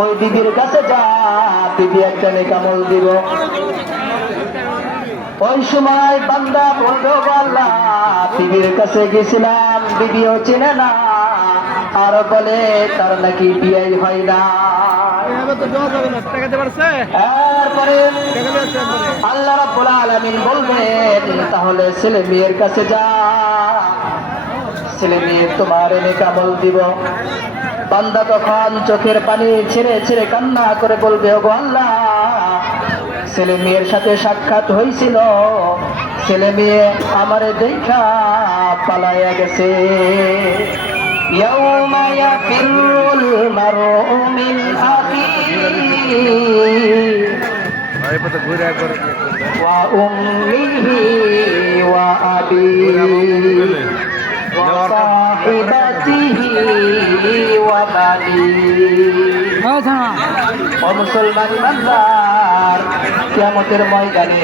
ওই বিবির কাছে যা, বিবি একটা নেকামল দিব। ওই সময় বান্দা বলবে আল্লাহ, বিবির কাছে গেছিলাম, বিবিও চেনে না, আর বলে তার নাকি বিয়ে হয় না। তারপরে আল্লাহ রাব্বুল আলামিন বলবেন, তাহলে ছেলে মেয়ের কাছে যা, ছেলে মেয়ে তোমার নেকামল দিব। বান্দা তখন চোখের পানি ছেড়ে ছেড়ে কান্না করে বলবে, ওগো আল্লাহ, ছেলে মেয়ের সাথে সাক্ষাৎ হয়েছিল, ছেলে মেয়ে আমারে দেখা পালাইয়া গেছে। ইয়াউমা ইয়াফিরুল মারউ মিন আখিহি ওয়া উম্মিহি ওয়া আবিহি ওয়া সাহিবাতিহি ওয়া বানিহি। ও মুসলমান বান্দার, কিয়ামতের ময়দানে